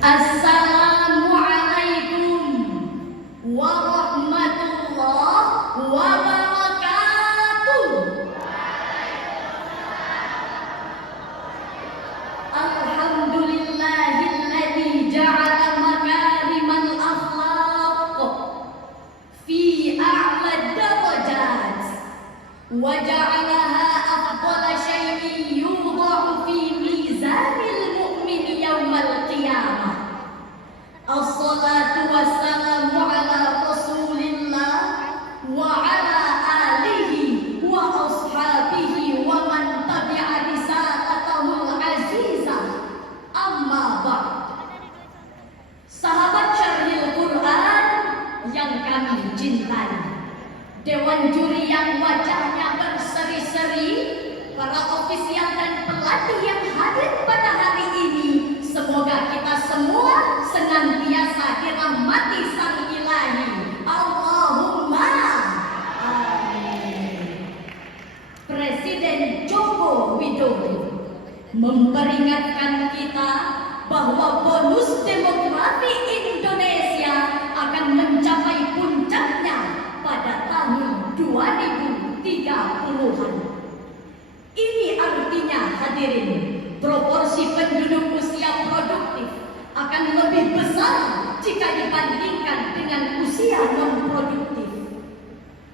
Assalamualaikum warahmatullahi wabarakatuh. Alhamdulillahilladzi ja'ala makarimal akhlaq fi a'la darajat wa ja'alaha afdala syai'in yudha'u fi mizanil mu'min yaumal qiyamah. Assalatu wassalamu ala rasulillah wa ala alihi wa ashabihi wa man tabi'a risalatahul azizah. Amma ba'd. Sahabat Syarhil Quran yang kami cintai, dewan juri yang wajahnya berseri-seri, para ofisial dan pelatih yang hadir pada hari ini, semoga kita semua senantiasa dirahmati Sang Ilahi. Allahumma amin. Presiden Joko Widodo memperingatkan kita bahwa bonus demografi Indonesia akan mencapai puncaknya pada tahun 2030-an. Ini artinya, hadirin, proporsi penduduk usia produktif akan lebih besar jika dibandingkan dengan usia non-produktif.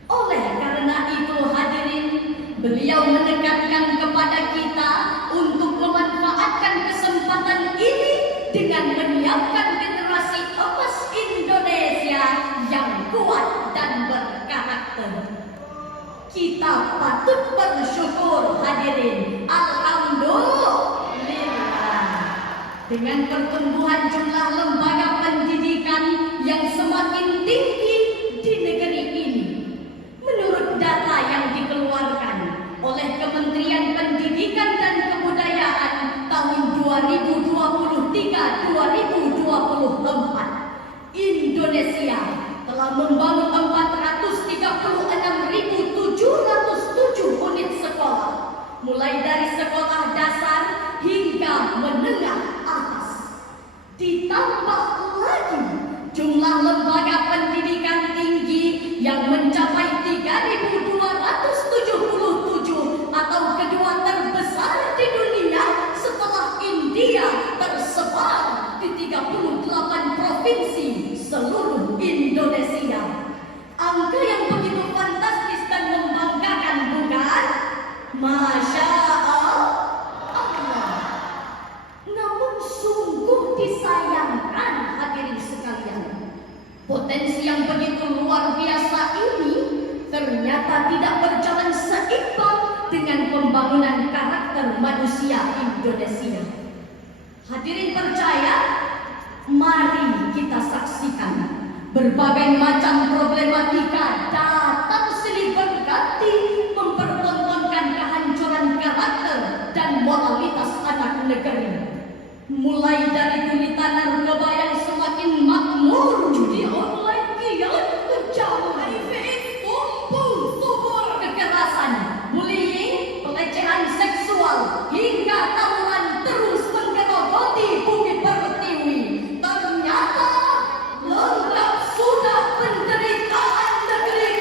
Oleh karena itu, hadirin, beliau menekankan kepada kita untuk memanfaatkan kesempatan ini dengan menyiapkan generasi emas Indonesia yang kuat dan berkarakter. Kita patut bersyukur, hadirin. Alhamdulillah. Dengan pertumbuhan jumlah lembaga pendidikan yang semakin tinggi di negeri ini, menurut data yang dikeluarkan oleh Kementerian Pendidikan dan Kebudayaan tahun 2023-2024, Indonesia telah membangun 436.707 unit sekolah, mulai dari sekolah dasar hingga menengah atas. Ditambah lagi jumlah lembaga pendidikan tinggi yang mencapai 3.277 atau kedua terbesar di dunia setelah India, tersebar di 38 provinsi seluruh Indonesia. Angka yang begitu fantastis dan membanggakan, bukan? Masya Allah. Namun sungguh disayangkan, hadirin sekalian, potensi yang begitu luar biasa ini ternyata tidak berjalan seimbang dengan pembangunan karakter manusia Indonesia. Hadirin percaya? Mari kita saksikan berbagai macam problematika datang silih berganti mempertontonkan kehancuran karakter dan moralitas anak negeri. Mulai dari gurita narkoba yang semakin makmur, judi online kian terjauh, HIV, kumpul, subur, kekerasan, bullying, pelecehan seksual, hingga tawuran terus menggerogoti bumi pertiwi. Ternyata lengkap sudah penderitaan negeri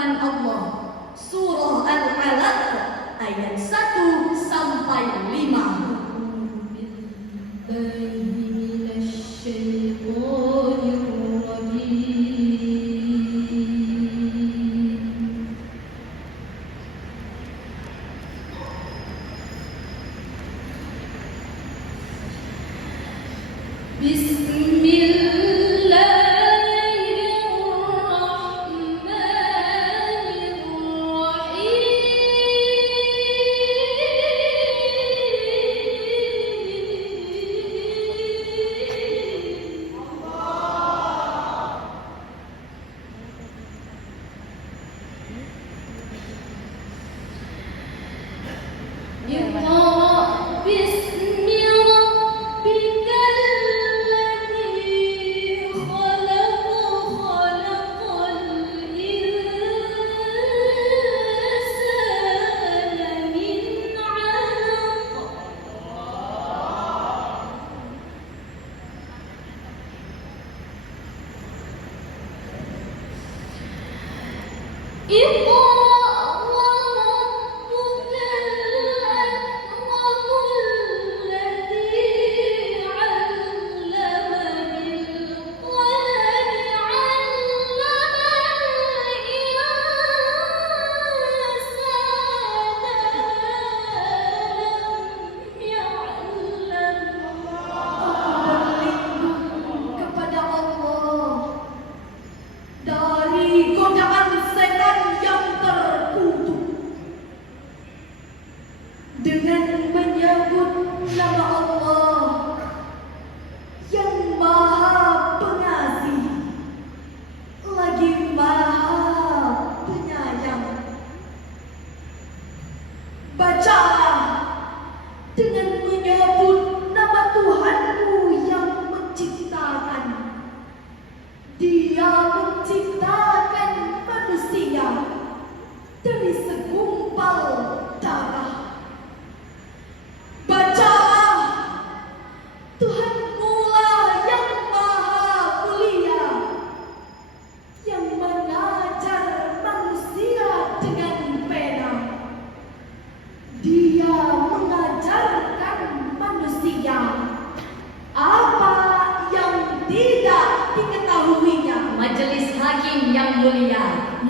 firman Allah surah Al-Alaq ayat 1 sampai 5.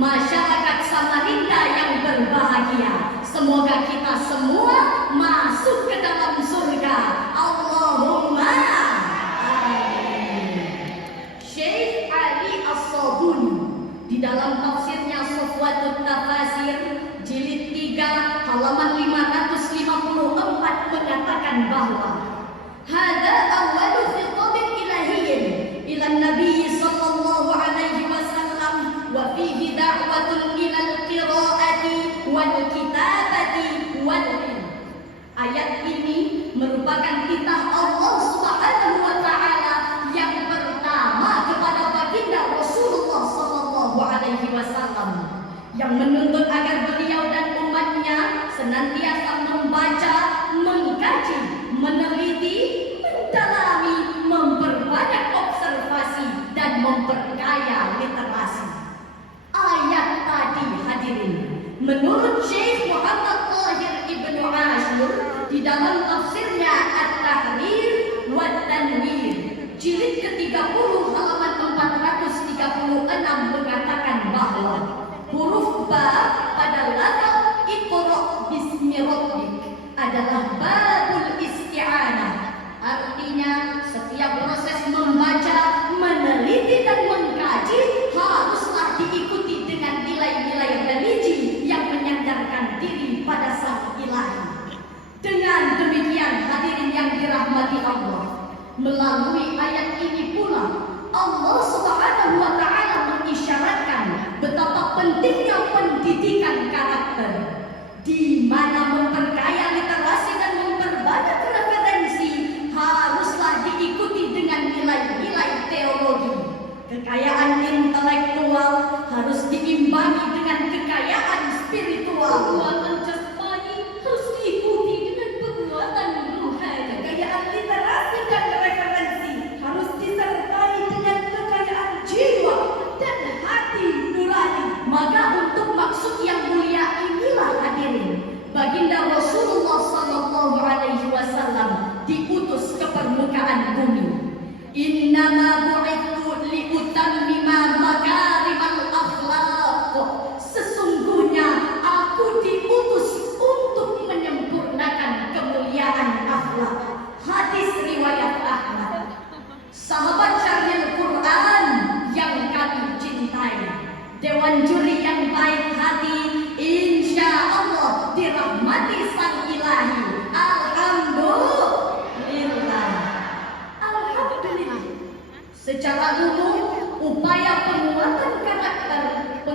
Masyarakat Samarinda yang berbahagia, semoga kita semua masuk ke dalam surga. Allahumma amin. Syekh Ali As-Sabuni di dalam tafsirnya Safwatut Tafasir jilid 3 halaman 554 mengatakan bahwa hada awwalu khitabin ilahiyyin ila Nabi sallallahu alaihi wasallam wa fihi da'watun ilal qira'ati wal kitabati wal ilm. Ayat ini merupakan titah Allah Subhanahu wa taala yang pertama kepada baginda Rasulullah sallallahu alaihi wasallam yang menuntut agar beliau dan umatnya senantiasa membaca, mengkaji, meneliti, mendalami, memperbanyak observasi dan memperkaya literasi. Ayat tadi hadirin, menurut Syekh Muhammad Tahir Ibnu Ashur di dalam tafsirnya At-Tahrir wa Tanwir jilid ke-30 halaman 436 mengatakan bahwa huruf ba pada lafaz Iqra bismi rabbik adalah babul isti'anah. Artinya setiap proses membaca, meneliti dan mengkaji haruslah diikuti dengan nilai-nilai religi yang menyandarkan diri pada Sang Ilahi. Dengan demikian hadirin yang dirahmati Allah, melalui ayat ini pula Allah Subhanahu wa taala mengisyaratkan betapa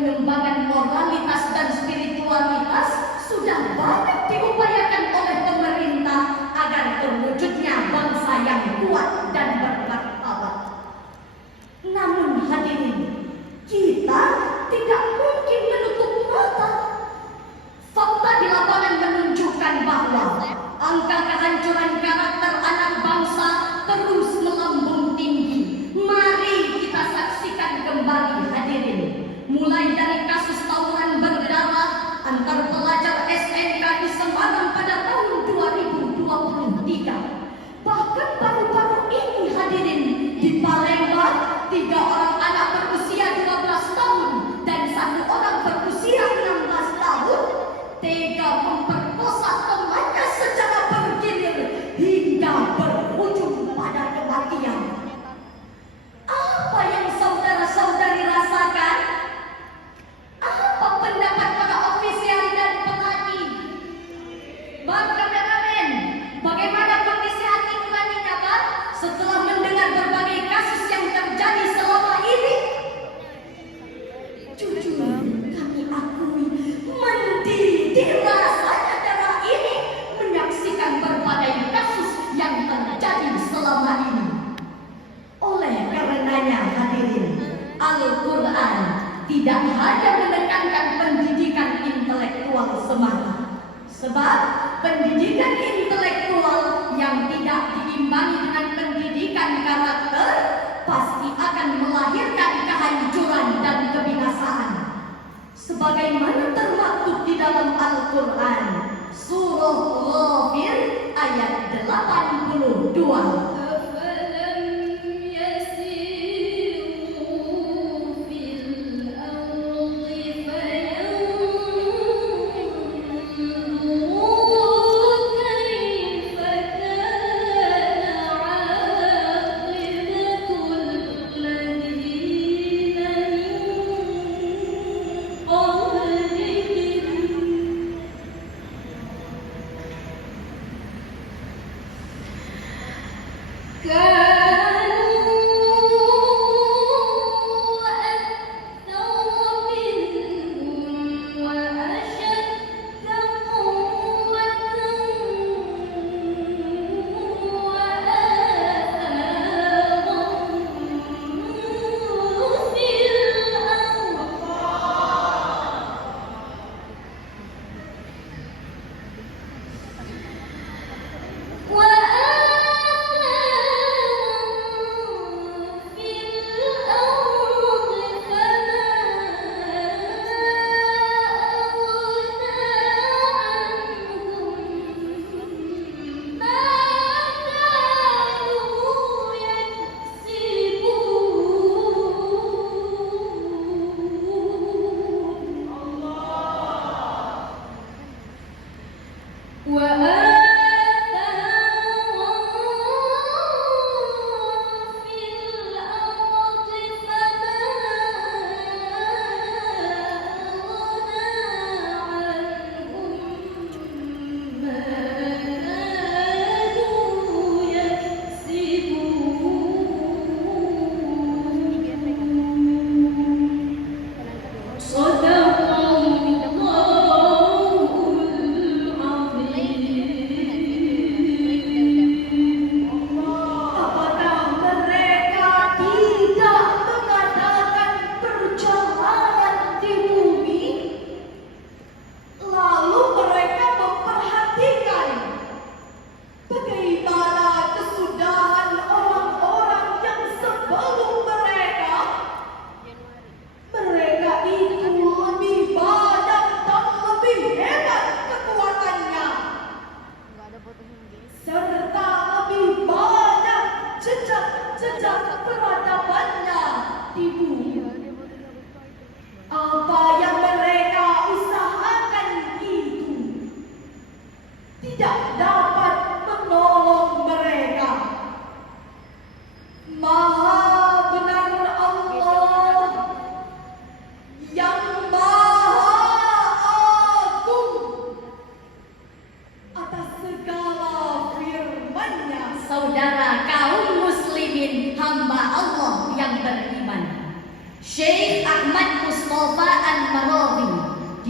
pengembangan moralitas dan spiritualitas sudah banyak diupayakan oleh pemerintah agar terwujudnya bangsa yang kuat dan bermartabat. Namun hadirin, kita tidak mungkin menutup mata. Fakta di lapangan menunjukkan bahwa angka kehancuran karakter anak bangsa terus melambung tinggi. Mari kita saksikan kembali hadirin, mulai dari kasus tawuran berdarah antar pelajar SMK di Semarang pada tahun 2023. Bahkan baru-baru ini hadirin, di Palembang 3 orang anak berusia 12 tahun dan 1 orang berusia 16 tahun tega memperkosa temannya secara bergilir hingga berujung pada kematian. Apa yang saudara-saudari rasakan? Apa pendapat para ofisial dan petani? Bang kameramen, bagaimana kondisi hati nuraninya, Bang, setelah mendengar berbagai kasus yang terjadi selama ini? Jujur, kami akui mendidih rasanya darah ini menyaksikan berbagai kasus yang terjadi selama ini. Oleh karenanya hadirin, Al-Quran tidak hanya menekankan pendidikan intelektual semata. Sebab pendidikan intelektual yang tidak diimbangi dengan pendidikan karakter pasti akan melahirkan kehancuran dan kebinasaan. Sebagaimana termaktub di dalam Al-Quran, surah Ghafir ayat 82.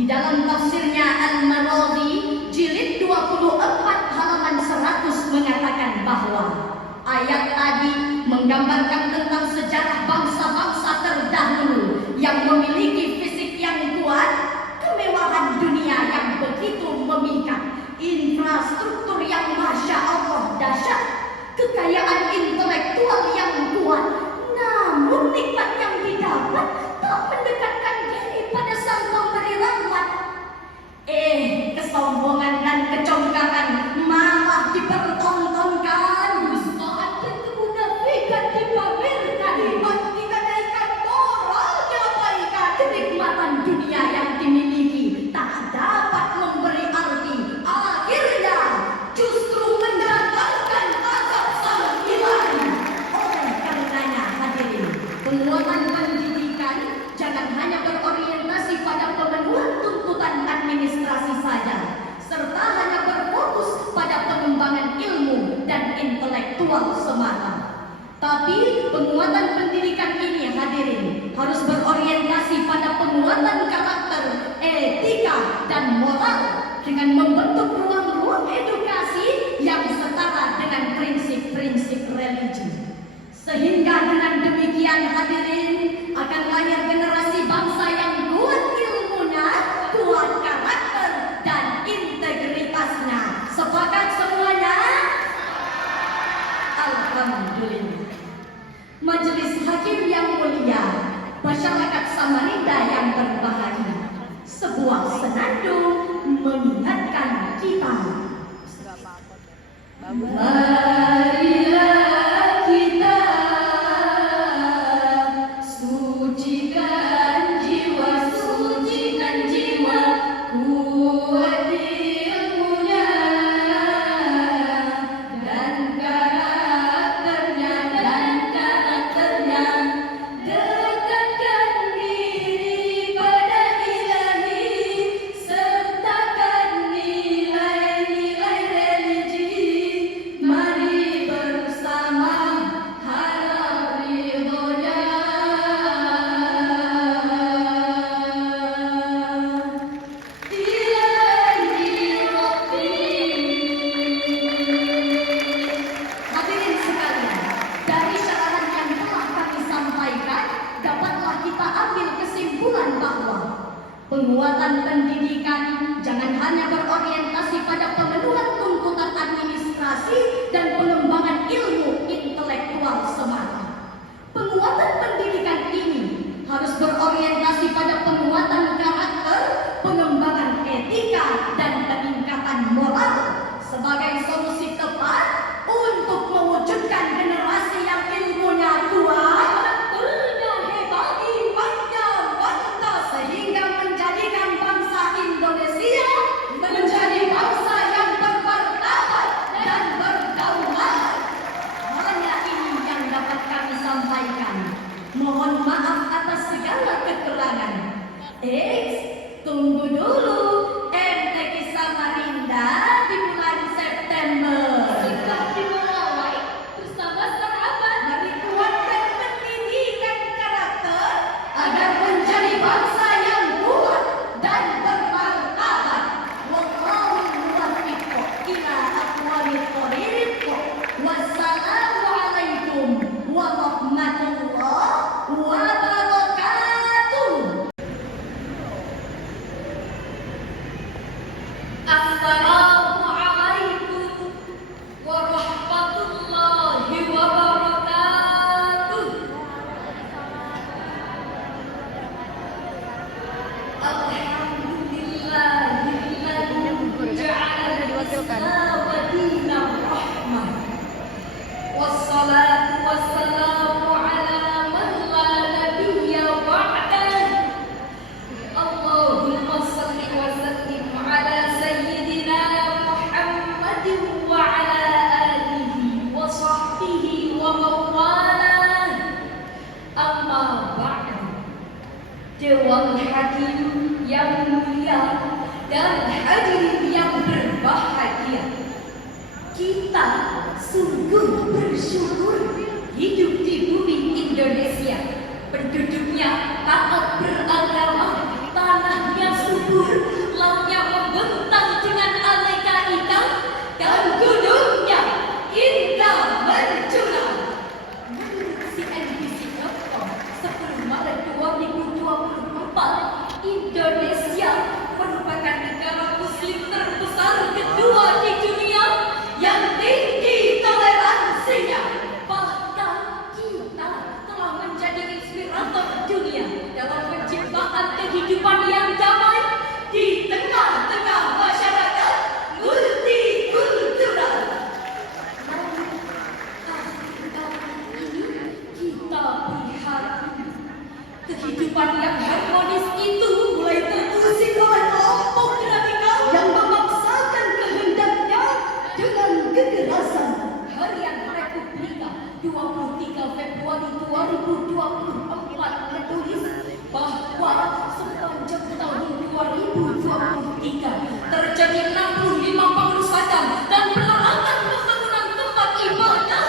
Di dalam tafsirnya Al-Mawardi jilid 24 halaman 100 mengatakan bahwa ayat tadi menggambarkan tentang sejarah bangsa-bangsa terdahulu yang memiliki fisik yang kuat, kemewahan dunia yang begitu memikat, infrastruktur yang masya Allah dahsyat, kekayaan intelektual yang kuat, namun nikmat yang didapat tak mendekatkan diri pada sang pemberi rahmat. Kesombongan dan kecongkakan malah dipertontonkan, dustaan dan kemunafikan dipamerkan, iman dikadaikan, moral diabaikan, kenikmatan dunia yang dimiliki tak dapat memberi arti, akhirnya justru mendatangkan azab sang ilahi. Oleh karenanya hadirin, penguatan pendidikan jangan hanya berorientasi pada pemenuhan tuntutan administrasi saja, serta hanya berfokus pada pengembangan ilmu dan intelektual semata. Tapi penguatan pendidikan ini hadirin harus berorientasi pada penguatan karakter, etika, dan moral dengan membentuk ruang-ruang edukasi yang setara dengan prinsip-prinsip religi. Sehingga dengan demikian hadirin akan lahir generasi bangsa yang kuat ilmunya, kuat karakter, dan integritasnya. Sepakat semuanya? Alhamdulillah. Majelis Hakim yang mulia, masyarakat Samarinda yang berbahagia, sebuah senandung mengingatkan kita. Marilah kita sucikan jiwa, kuat ilmunya dan karakternya, dekatkan diri pada ilahi, sertakan nilai-nilai religi. Mari bersama harap ridhonya. Hadirin sekalian, dari syarahan yang telah kami sampaikan, dapatlah kita ambil kesimpulan bahwa penguatan pendidikan jangan hanya berorientasi pada pemenuhan tuntutan administrasi dan pengembangan ilmu intelektual semata. Penguatan pendidikan ini harus berorientasi pada penguatan karakter, pengembangan etika, dan peningkatan moral sebagai solusi tepat untuk mewujudkan generasi yang ilmunya kuat, karakternya hebat, imannya mantap, sehingga menjadikan bangsa Indonesia menjadi bangsa yang bermartabat dan berdaulat. Hanya ini yang dapat kami sampaikan. Mohon maaf atas segala kekurangan. Tunggu dulu MTQ Samarinda di bulan September. Sudah dimulai bersama sahabat. Mari kuatkan pendidikan karakter agar menjadi bangsa yang kuat dan bermartabat. Wallahu muwaffiq ila aqwamit thoriq. Wassalamualaikum warahmatullahi wabarakatuh. Assalamualaikum warahmatullahi wabarakatuh. Alhamdulillahilladzi ja'ala al-Islam dinan rahmah. Wassalatu wassalamu ala man la nabiyya ba'dah. Allahumma shalli wa sallim ala sayyidina Muhammadin wa ala alihi wa sahbihi wa mawalah. Amma ba'du. Dewan Hakim yang mulia dan hadirin yang berbahagia, kita sungguh bersyukur hidup di bumi Indonesia. Penduduknya taat beragama, tanahnya subur, Indonesia merupakan negara muslim terbesar kedua di dunia yang tinggi toleransinya. Bahkan kita telah menjadi inspirator dunia dalam penciptaan kehidupan yang damai di tengah-tengah masyarakat multikultural. Kita lihat kehidupan yang harmonis itu mulai terusik oleh kelompok radikal yang memaksakan kehendaknya dengan kekerasan. Harian Republika 23 Februari 2024 menulis bahwa sepanjang tahun 2023 terjadi 65 pengerusakan dan pelarangan pembangunan tempat ibadah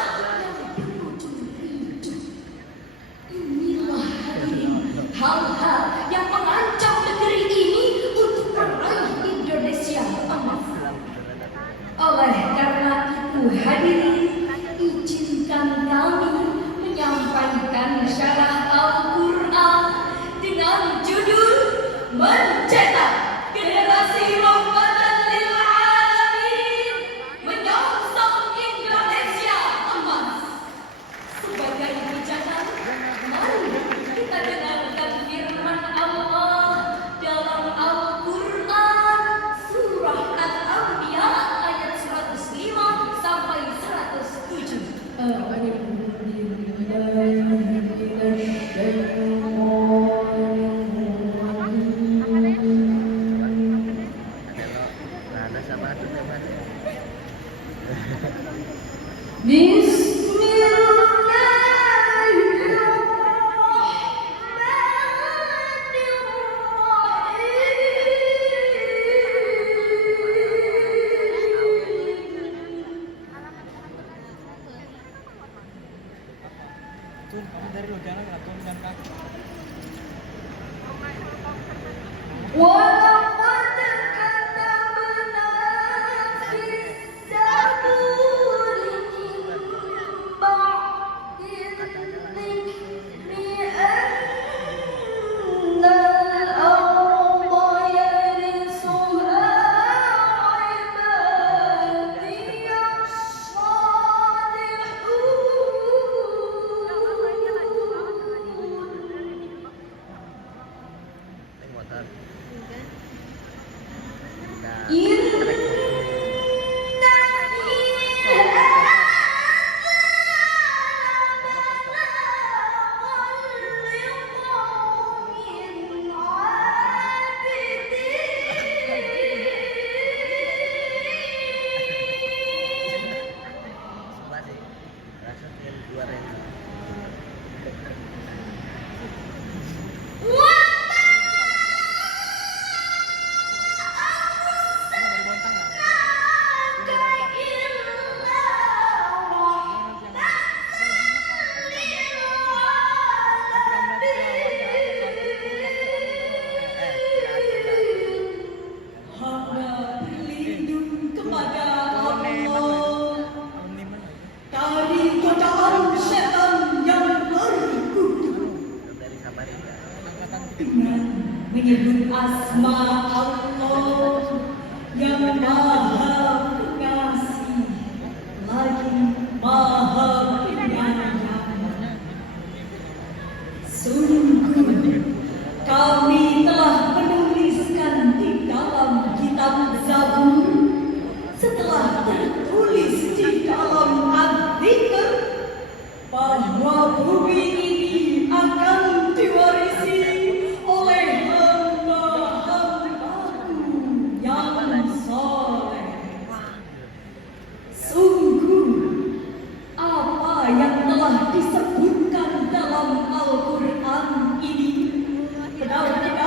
yang berujung ricuh. Inilah hadirin hal-hal yang mengancam negeri ini untuk meraih Indonesia emas. Oleh karena itu hadirin, izinkan kami menyampaikan syarah Al-Quran dengan judul Mencetak Generasi Rahmatan lil Alamin, Menyongsong Indonesia Emas. Sebagai pijakan, mari kita dengarkan firman Allah dalam Al-Quran surah Al-Anbiya ayat 105 sampai 107. Kamu dari lo jangan turunkan kaki. وَلَقَدْ كَتَبْنَا فِي الزَّبُورِ مِن بَعْدِ الذِّكْرِ أَنَّ الْأَرْضَ يَرِثُهَا عِبَادِيَ menyebut asma Allah yang maha pengasih lagi maha penyayang. Sungguh kami telah menuliskan di dalam kitab Zabur setelah tertulis di dalam Al-Dzikr bahwa bumi ini akan diwarisi oleh hamba-hambaku yang soleh. Sungguh apa yang telah disebutkan dalam Al-Quran ini benar-benar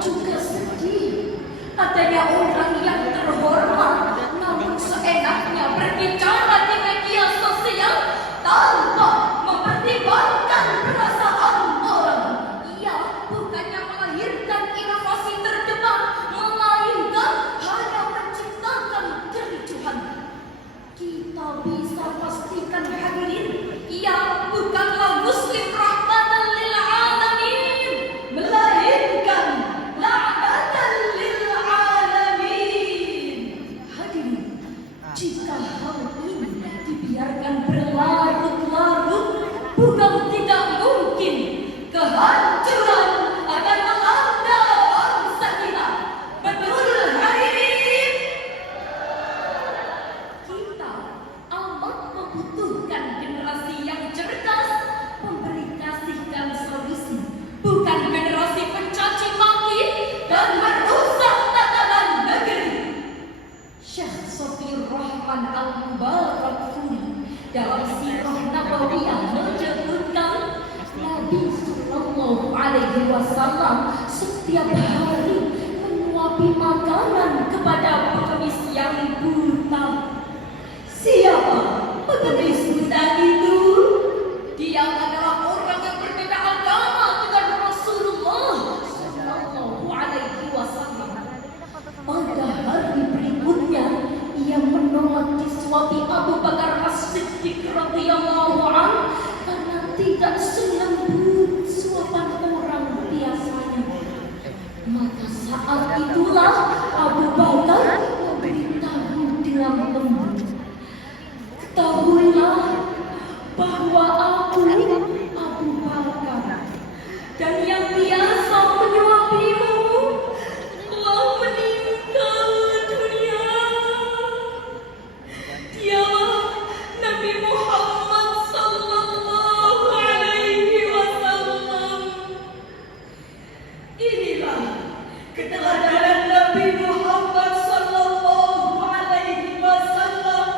juga sedih. Adanya orang yang terhormat namun seenaknya berbicara di media sosial tanpa mempertimbangkan perasaan orang. Ia bukannya melahirkan inovasi terdepan, melainkan hanya menciptakan kericuhan. Kita bisa pastikan hadirin, ia bukanlah muslim rahmatan lil alamin, melainkan la'natan lil alamin. Hadirin, jika hal ini dibiarkan berlarut-larut, bukan tidak mungkin kehancuran akan melanda bangsa kita. Betul hadirin? Kita amat membutuhkan generasi yang cerdas, memberi kasih dan solusi, bukan generasi pencaci maki dan merusak tatanan negeri. Syekh Sofiur Rahman Al-Mubarakfuri dalam sirah Nabawiyah menyebutkan Nabi Sallallahu Alaihi Wasallam setiap hari menyuapi makanan kepada pengemis yang buta. Siapa pengemis buta itu? Dia adalah orang yang berbeda agama dengan Rasulullah Sallallahu Alaihi Wasallam. Pada hari berikutnya, ia menolak disuapi Abu Bakar As-Siddiq radhiyallahu anhu karena tidak selembut suapan orang biasanya. Maka saat itulah Abu Bakar memberitahu dengan lembut, ketahuilah bahwa aku Abu Bakar dan yang biasa menyuapimu telah meninggal dunia. Dialah Nabi Muhammad Sallallahu Alaihi Wasallam. Inilah keteladanan Nabi Muhammad Sallallahu Alaihi Wasallam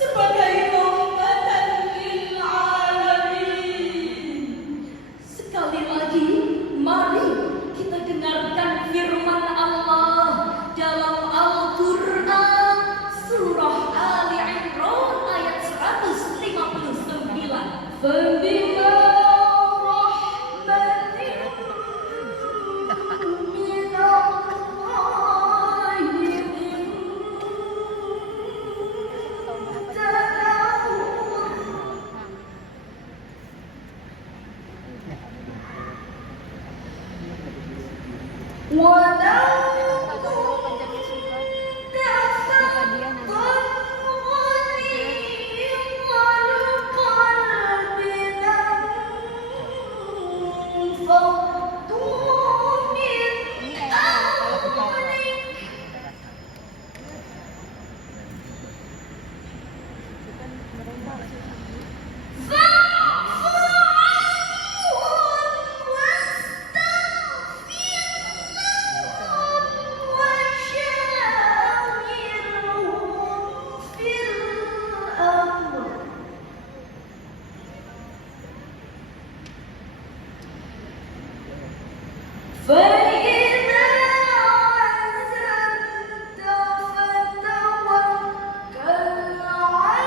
sebagai rahmatan lil alamin. Sekali lagi, mari kita dengarkan firman Allah dalam Al-Quran surah Ali Imran ayat 159. Fabima rahmatin minallahi فإذا عزمت فتوكل على الله.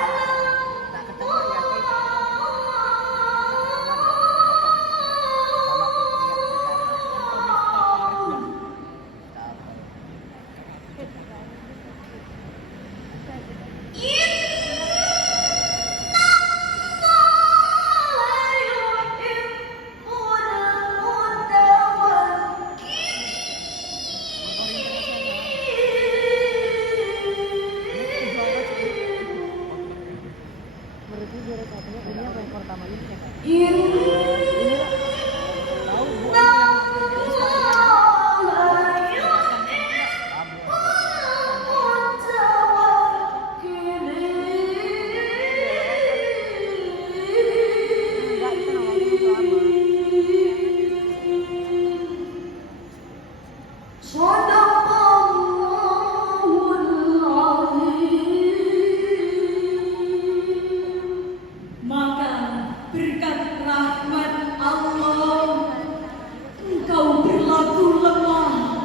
Berkat rahmat Allah, engkau berlaku lemah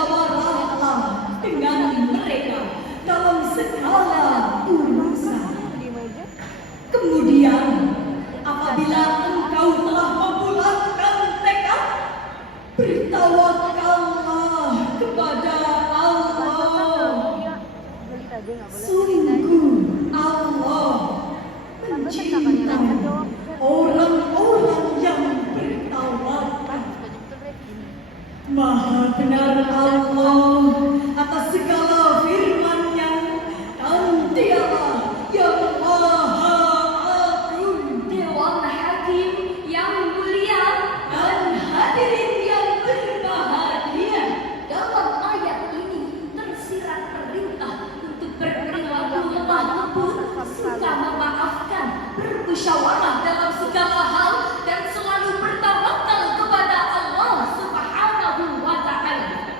bermusyawarahlah dengan mereka dalam segala urusan. Kemudian, apabila engkau telah membulatkan tekad, bertawakallah kepada Allah. Sungguh Allah mencintai orang-orang yang bertawakal. Maha benar Allah atas segala firman-Nya, dan Dialah yang Maha Agung. Dewan Hakim yang mulia Dan hadirin yang berbahagia, dalam ayat ini tersirat perintah untuk berperilaku lemah lembut, suka memaafkan, bermusyawarah dalam segala hal, dan selalu bertawakal kepada Allah Subhanahu wa Ta'ala.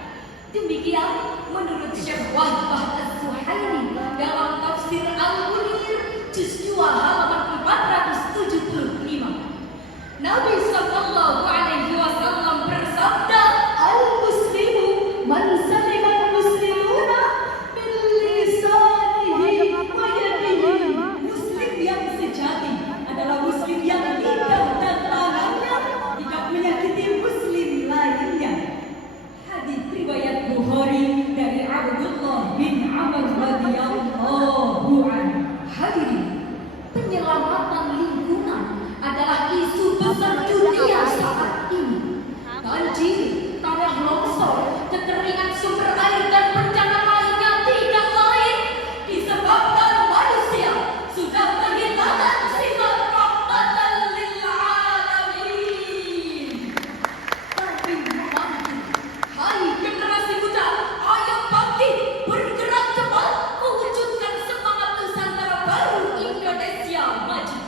Demikian menurut Syekh Wahbah As-Suhaimi dalam tafsir Al-Munir juz 2 halaman 475. Nabi sallallahu alaihi wasallam bersabda, al-muslimu man salima al-muslimuna min lisanihi wa yadihi. Muslim yang sejati adalah muslim yang lidah dan tangannya tidak menyakiti muslim lainnya. Hadis riwayat Bukhari dari Abdullah bin Amr radhiyallahu anhu. hadirin, penyelamatan lingkungan adalah isu besar dunia saat ini. Banjir, tanah longsor, kekeringan sumber air dan bencana lainnya tidak lain disebabkan manusia sudah kehilangan sifat rahmatan lil alamin. Tapi mari, hai generasi muda, ayo bangkit, bergerak cepat, mewujudkan semangat Nusantara baru Indonesia maju.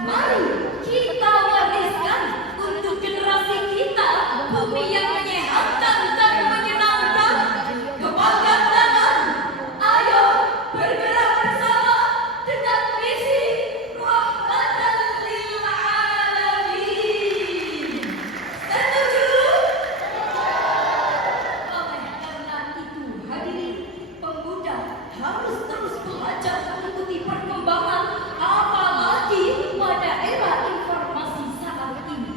Mari kita wariskan untuk generasi kita bumi yang menyehatkan dan menyenangkan. Kebanggaan tangan, ayo bergerak bersama dengan misi rahmatan lil alamin. Setuju? Oleh karena itu, hadirin, pemuda harus terus belajar mengikuti perkembangan, apalagi pada era informasi saat ini.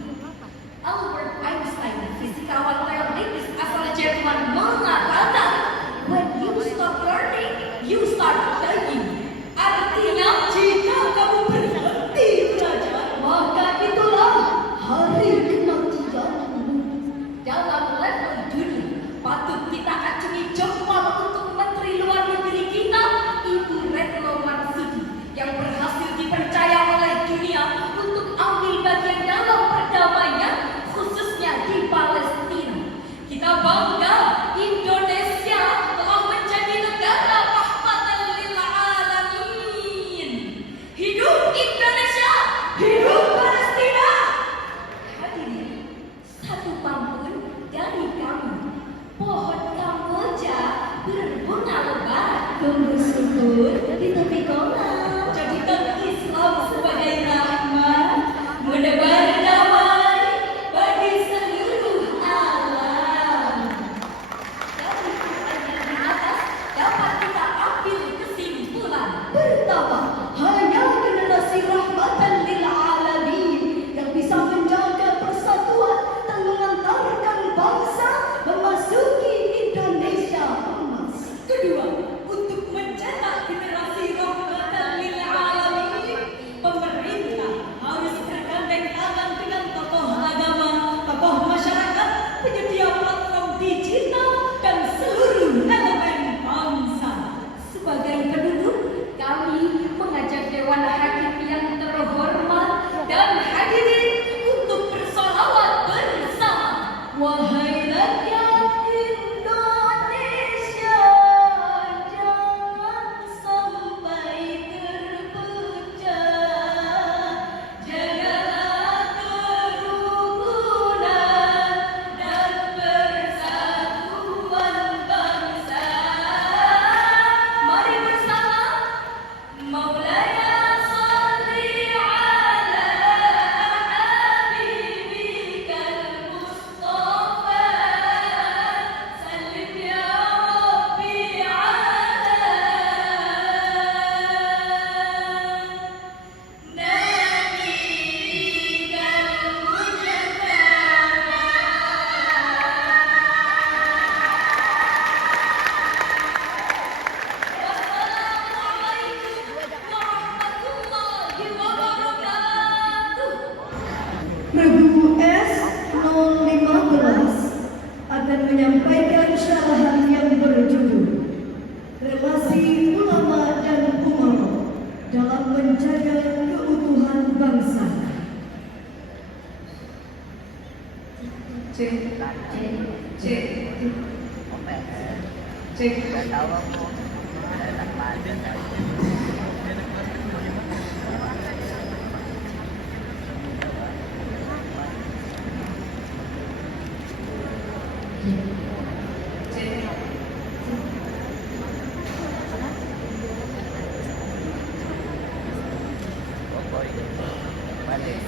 Albert Einstein, fisikawan teoritis asal Jerman, mengatakan, "When you stop learning, you start dying." Artinya, Jika kamu berhenti belajar, maka itulah hari kematianmu. dalam level dunia, patut kita acungi jempol untuk Menteri Luar Negeri kita, Ibu Retno Marsudi, yang berhasil dipercaya oleh dunia untuk ambil bagian dalam perdamaian, khususnya di Palestina. Kita bangga, relasi ulama dan umara dalam menjaga keutuhan bangsa. Cek.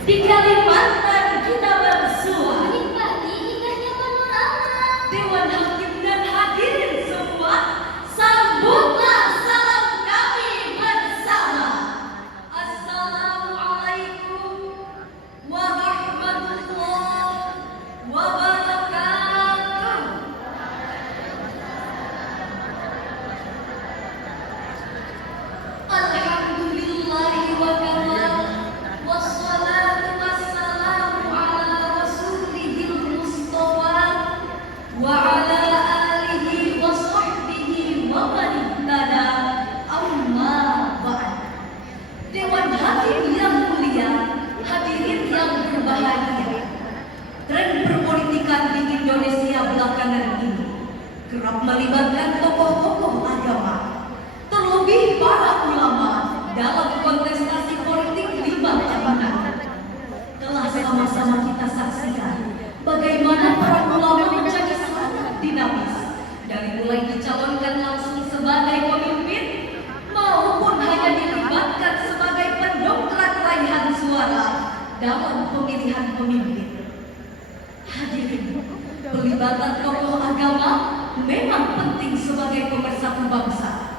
Di Kalimantan kita bersua, Menikmati indahnya panorama. Dewan Hakim dan hadirin semua, sambutlah salam kami bersama. Assalamualaikum warahmatullahi wabarakatuh. Alhamdulillahi wa kamal. Wassalatu wassalamu ala rasulihil mustafa wa ala alihi wa sahbihi wa man ihtada. Amma ba'd. Dewan Hakim yang mulia, hadirin yang berbahagia. Tren perpolitikan di Indonesia belakangan ini kerap melibatkan tokoh-tokoh agama, terlebih para ulama dalam kontestasi politik 5 tahunan. Telah sama-sama kita saksikan bagaimana para ulama menjadi sangat dinamis, dari mulai dicalonkan langsung sebagai pemimpin maupun hanya dilibatkan sebagai pendongkrak raihan suara dalam pemilihan pemimpin. Hadirin, pelibatan tokoh agama memang penting sebagai pemersatu bangsa.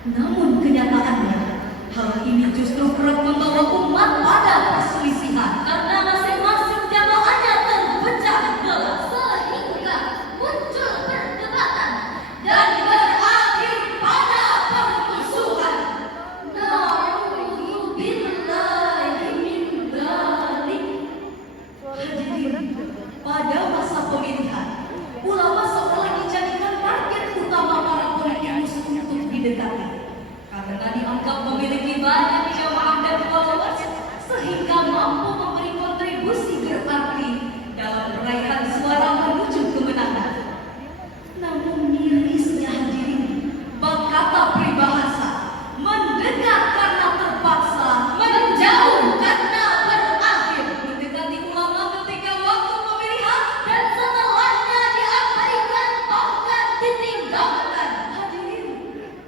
Namun kenyataannya, hal ini justru kerap membawa umat pada perselisihan karena masing-masing jamaahnya terpecah belah Sehingga muncul perdebatan dan berakhir pada permusuhan. Na'udzubillahi min dzalik. Hadirin, pada masa pemilihan, ulama seolah dijadikan target utama para politikus untuk didekati karena dianggap memiliki banyak jamaah dan followers sehingga mampu memberi kontribusi berarti dalam peraihan suara menuju kemenangan. Namun mirisnya hadirin, berkata peribahasa, mendekat karena terpaksa, menjauh karena berakhir. Mendekati ulama ketika waktu pemilihan dan setelahnya diabaikan bahkan ditinggalkan. Hadirin,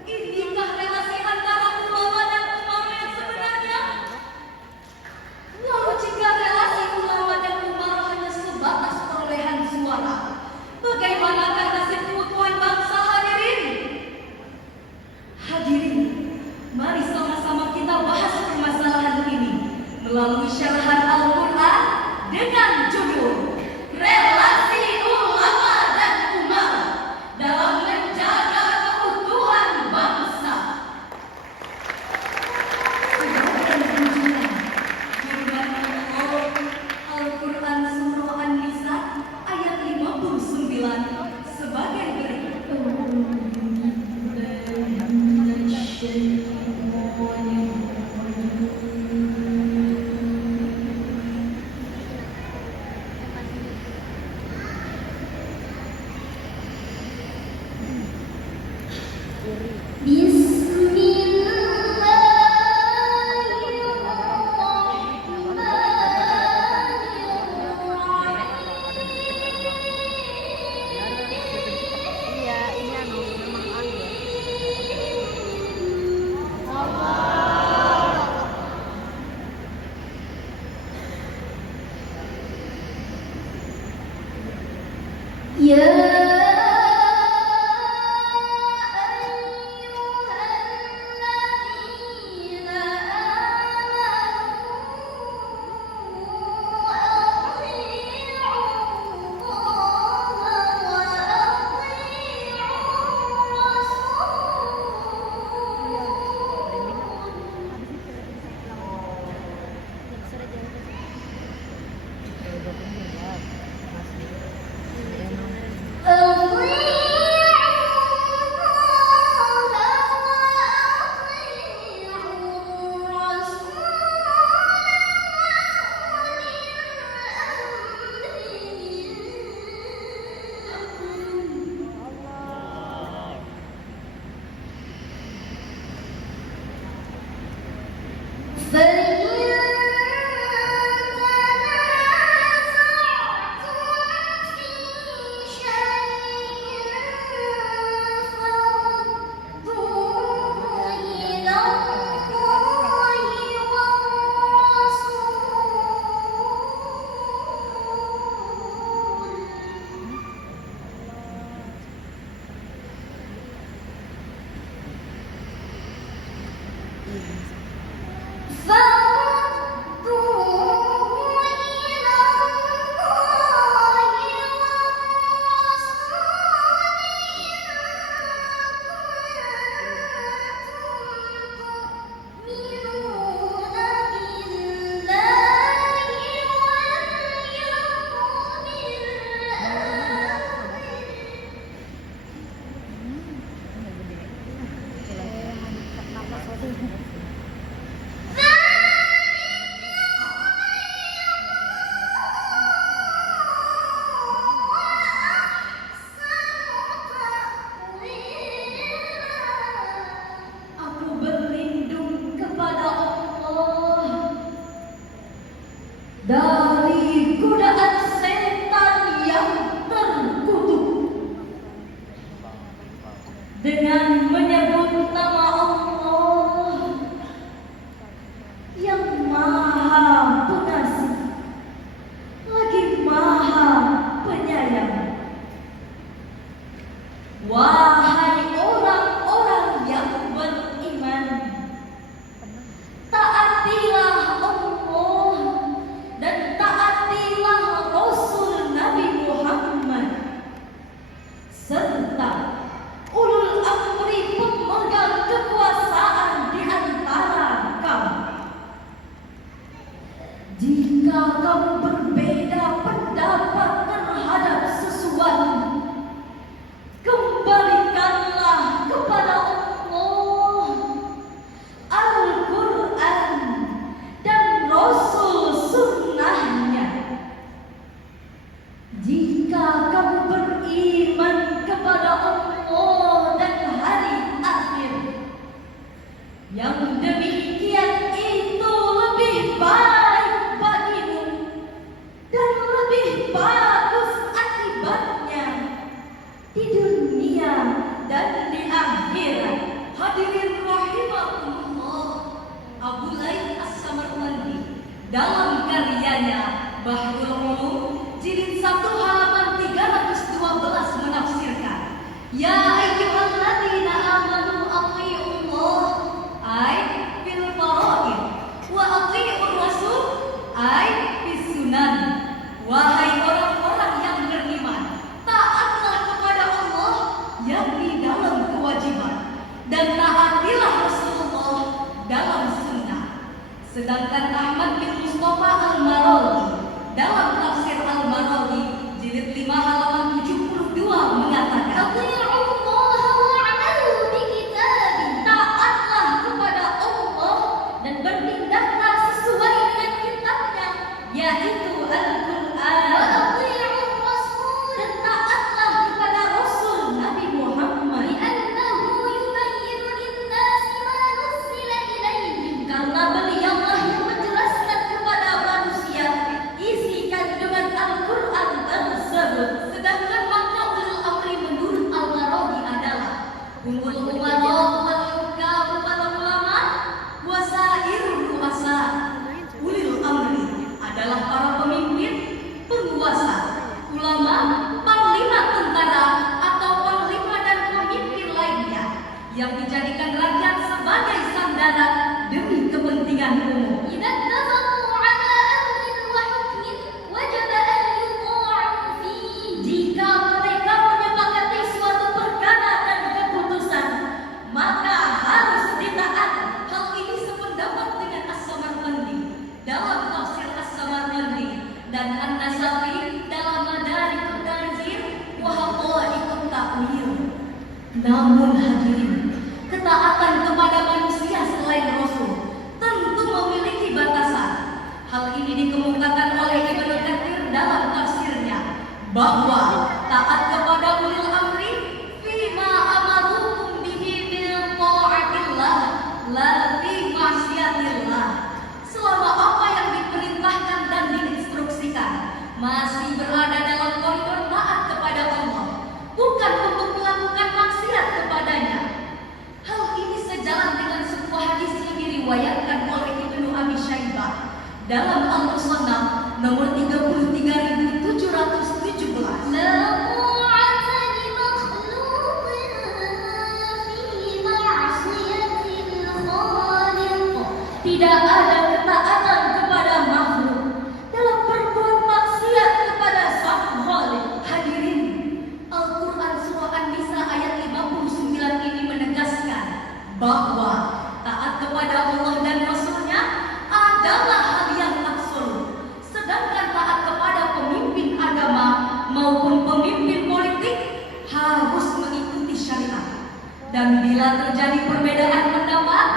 inikah relasi antara ulama dan umara yang sebenarnya? Lalu jika relasi ulama dan umara hanya sebatas perolehan suara, bagaimanakah nasib keutuhan bangsa hadirin? Hadirin, mari sama-sama kita bahas permasalahan ini melalui syarahan Al-Quran dengan judul Relasi Ulama dan Umara dalam Menjaga Keutuhan Bangsa. Sebagai rujukan, firman Allah Al-Quran Surah An-Nisa ayat 59 sebagai berikut. Iya, ini memang anu ya. Ya Aku berlindung kepada Allah dari godaan setan yang terkutuk dengan menyebut nama Allah yang Maha Pengasih lagi Maha Penyayang. Wahai orang-orang yang beriman, taatilah Allah dan taatilah Rasul Nabi Muhammad serta ulul amri pemegang kekuasaan di antara kamu. Jika kamu berbeda pendapat terhadap sesuatu, kembalikanlah kepada Allah, Al-Quran dan Rasul sunnahnya. Jika kamu beriman kepada Allah dan hari akhir, yang demikian itu lebih baik bagimu dan lebih bagus akibatnya di dunia dan di akhirat. Hadirin rahimakumullah, Abu Laith As-Samarqandi dalam karyanya Bahrul Ulum jilid 1 halaman 312 menafsirkan, ya ayyuhalladzina amanu athi'ullah ay fil faraid wa athi'ur rasul ay fis sunan. Wahai orang-orang yang beriman, taatlah kepada Allah yakni dalam kewajiban dan taatilah Rasulullah dalam sunnah. Sedangkan Ahmad bin Mustafa Al-Maraghi dalam tafsir Al-Maraghi jilid 5 halaman 72 mengatakan, taatlah kepada Allah dan bertindaklah sesuai dengan kitabnya, yaitu Al-Quran, dan taatlah kepada Rasul Nabi Muhammad, karena beliaulah yang menjelaskan kepada manusia isi kandungan Al-Quran tersebut. Sedangkan makna ulul amri menurut Al-Maraghi adalah humul umara wal hukam para ulama wasairul ru'asa. Ulul amri adalah para pemimpin, penguasa, ulama, panglima tentara atau panglima dan pemimpin lainnya yang dijadikan rakyat sebagai sandaran demi kepentingan umum. Jika mereka menyepakati suatu perkara dan keputusan, maka harus ditaati. Hal ini sependapat dengan As-Samarqandi dalam tafsir As-Samarqandi dan An-Nasafi dalam Madarikut Tanzil wa Haqa'iqut Ta'wil. Namun hadirin, ketaatan kepada manusia selain Rasul tentu memiliki batasan. Hal ini dikemukakan oleh Ibnu Katsir dalam tafsirnya bahwa taat kepada ulil amri fima amarukum bihi bil ta'atillah la fi ma'siyatillah. Selama apa yang diperintahkan dan diinstruksikan masih berada dalam koridor taat kepada Allah, bukan untuk melakukan maksiat kepadanya. Hal ini sejalan dengan sebuah hadis yang diriwayatkan oleh Ibnu Abi Syaibah dalam Al-Musannaf nomor 33.717. Tidak ada ketaatan kepada makhluk dalam berbuat maksiat kepada Sang Khaliq. Hadirin, Al-Quran surah An-Nisa ayat 59 ini menegaskan bahwa taat kepada Allah dan Rasul-Nya adalah hal yang absolut. Sedangkan taat kepada pemimpin agama maupun pemimpin politik harus mengikuti syariat. Dan bila terjadi perbedaan pendapat,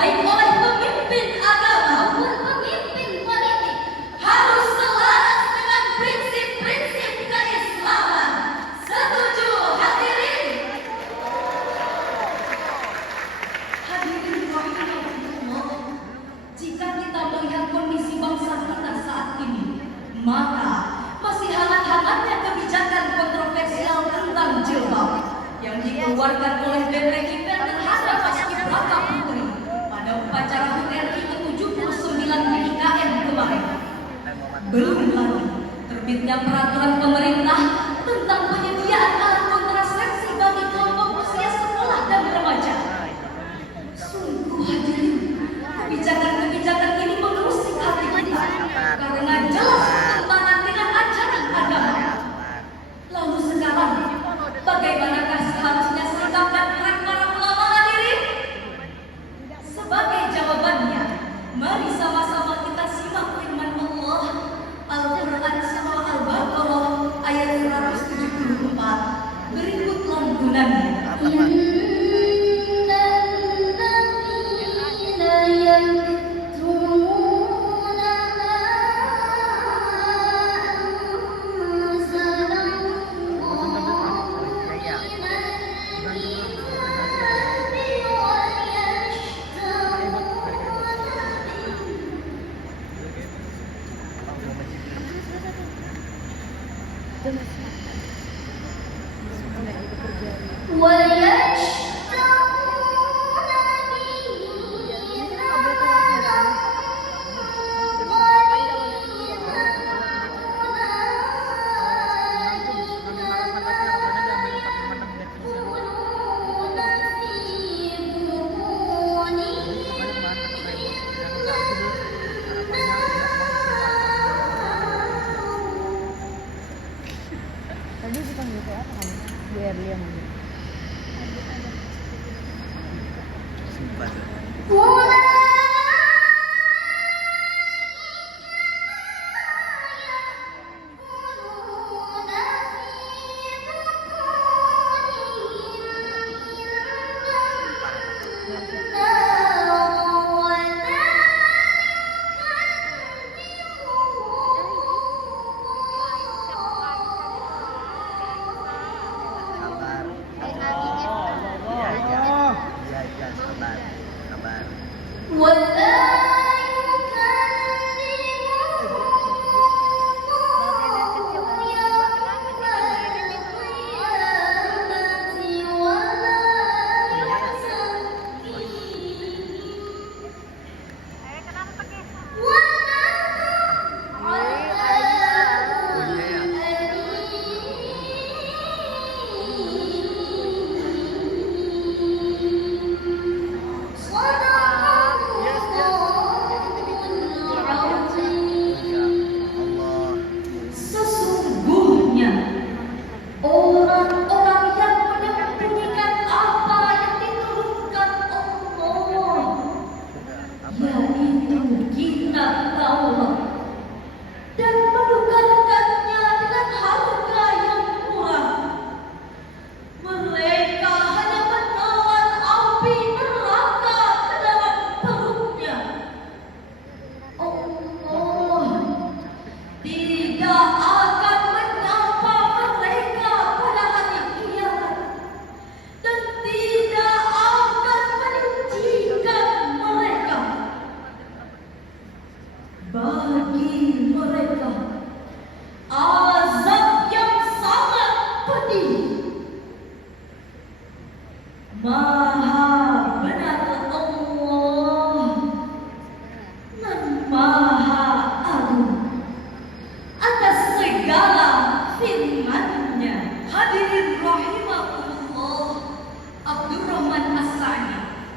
baik oleh pemimpin agama maupun pemimpin politik harus selaras dengan prinsip-prinsip keislaman. Setuju hadirin? Hadirin rahimakumullah, jika kita melihat kondisi bangsa kita saat ini, maka masih hangat-hangatnya kebijakan kontroversial tentang jilbab yang dikeluarkan oleh BPIP terhadap paskibraka putri pada upacara HUT-RI ke-79 di IKN kemarin. Belum lagi terbitnya peraturan pemerintah tentang penyediaan alat kontrasepsi bagi kelompok usia sekolah dan remaja. Sungguh hadirin, kebijakan-kebijakan ini mengusik hati kita karena jelas bertentangan dengan ajaran agama. Lalu sekarang, bagaimanakah seharusnya sikap dan peran para ulama hadirin? Sebagai jawabannya, mari sama-sama kita simak firman Allah Al-Quran Surah Al-Baqarah ayat 174. Berikut lantunannya. Tadi dipanggil kayak apa kamu? Biar dia manggil.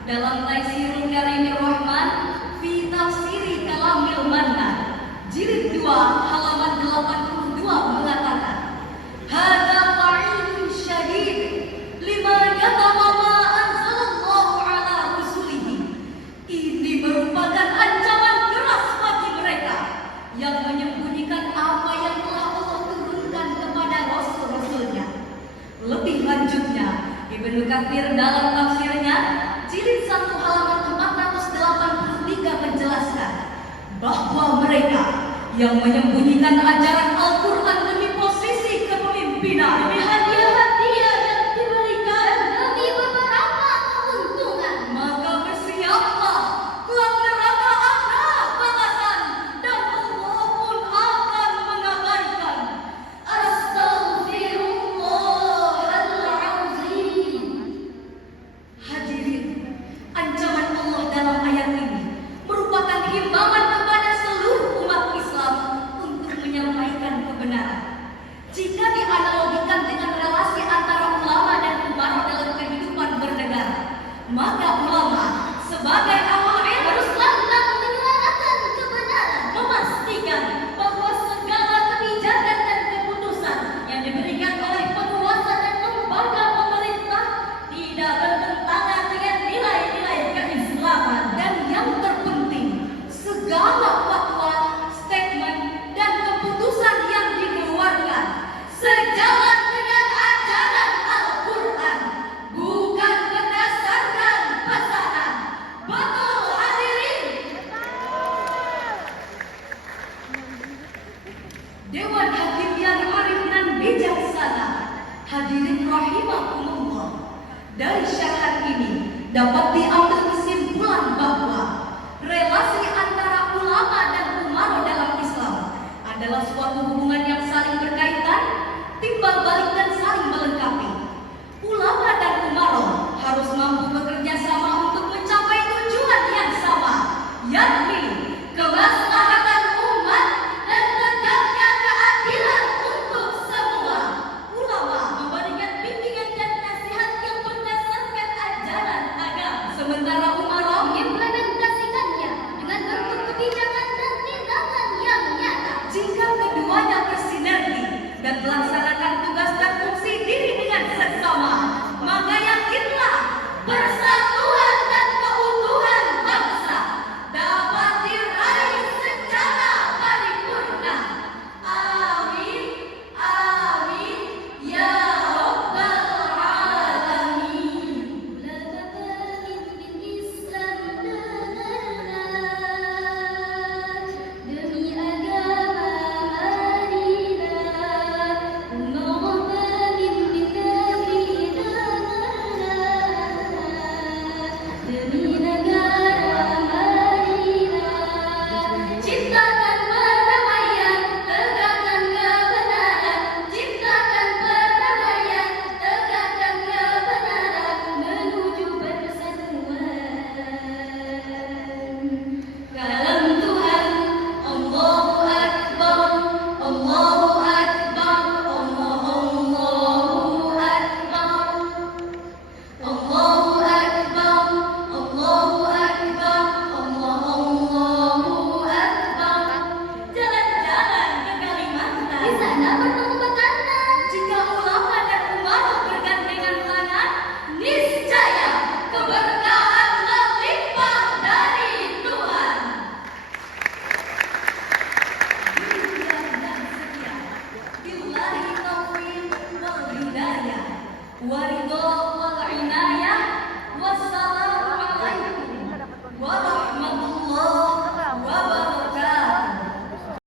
dalam Taisirul Karimir Rahman fi tafsiri kalamil mannan jilid 2 halaman 82 mengatakan hada wa'idun syadid liman katama ma anzalallahu ala rusulihi. Ini merupakan ancaman keras bagi mereka yang menyembunyikan apa yang telah Allah turunkan kepada rasul-rasulnya. Lebih lanjutnya, Ibnu Katsir dalam tafsirnya jilid 1 halaman 418 yang menyembunyikan ajaran Al-Quran demi posisi kepemimpinan, demi hadiah-hadiah yang diberikan, demi beberapa keuntungan. Maka bersiaplah, kelak neraka ada balasan dan Allah pun akan mengabaikan. Astaghfirullahaladzim. Hadirin, ancaman Allah dalam ayat ini merupakan himbauan kepada seluruh umat Islam untuk menyampaikan kebenaran. Jika dianalogikan dengan relasi antara ulama dan umara dalam kehidupan bernegara, maka ulama sebagai awal ilmu haruslah menyuarakan kebenaran, memastikan bahwa segala kebijakan dan keputusan yang diberikan oleh penguasa dan lembaga pemerintah tidak bertentangan dengan nilai-nilai keislaman, dan yang terpenting segala fatwa, statement, dan keputusan yang dikeluarkan sejalan dengan ajaran Al-Quran, bukan berdasarkan pesanan. Betul hadirin? Dewan Hakim yang arif dan bijaksana, hadirin rahimakumullah. Dari syarah ini dapat diambil kesimpulan bahwa relasi antara ulama dan umara dalam Islam adalah suatu hubungan yang saling berkaitan, timbal balik dan saling melengkapi. Ulama dan umara harus mampu bekerja sama untuk mencapai tujuan yang sama, yakni kemaslahatan umat dan tegaknya keadilan untuk semua. Ulama memberikan bimbingan dan nasihat yang berdasarkan ajaran agama, sementara umara mengimplementasikannya dengan bentuk kebijakan dan tindakan yang nyata. Jika keduanya bersinergi dan melaksanakan tugas dan fungsi diri dengan seksama, maka yakinlah persatuan dan keutuhan bangsa dapat diraih secara paripurna. Amin, amin, ya rabbal alamin. Demi agama demi negara Madinah, ciptakan perdamaian, tegakkan kebenaran, ciptakan perdamaian, tegakkan kebenaran, menuju persatuan. Kalam Tuhan, Allahu Akbar, Allahu Akbar, Allahu Akbar. Allahu Akbar, Allahu Akbar, Allahu Akbar. Jalan-jalan ke Kalimantan, di sana bertemu petanda. Jika ulama dan umara bergandengan tangan, niscaya keberkahan berlimpah dari Tuhan. Demikian dan sekian. Billahi taufiq wal hidayah. Waridho